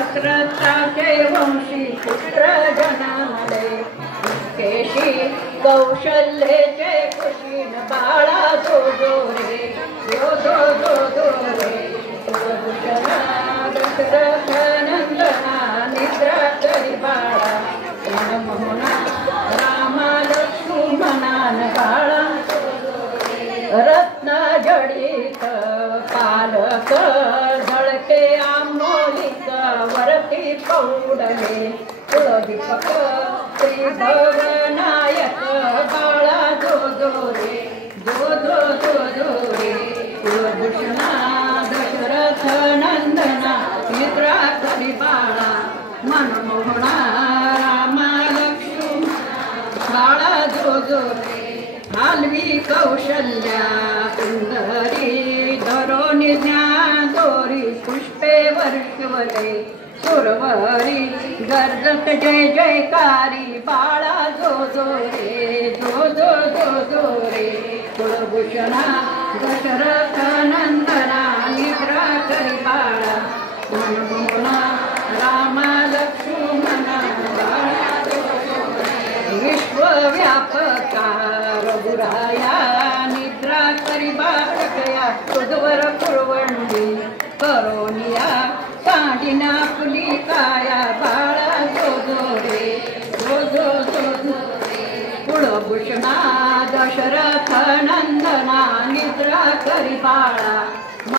दशरथाचे वंशी पुत्र जन्मले केशी कौशल्येचे कुशीन बाळा जो जो रे जो जो जो जो रे दशरथ नंदना निद्रा करी बाळा मोहना रामा लक्ष्मणान बाळा रत्न जडित पालक झळके आंबोलिक वरती पौडले कुलदीपक श्री भवनायक बाळा जो जो रे जो जो जो जो रे कुलभूषणा दशरथ नंदना निद्रा करी बाळा मनमोहना रामा लक्ष्मण बाळा जो जो रे हालवी कौशल्या सुंदरी धरोनी ज्ञानोरी पुष्पे वर्षवले सुरवरी गर्जत जय जयकारी बाळा जो जो रे जो जो जो जो रे कुलभूषणा दशरथ नंदना निद्रा करी बाळा मनमोहना रामा लक्ष्मणा बाळा विश्वव्यापका रघुराया निद्रा करी बाळकया तुझवर पुरवंडी करोनिया कांडिना फुली काया बाळा जो जो रे जो जो जो जो कुलभूषणा दशरथ नंदना निद्रा करी बाळा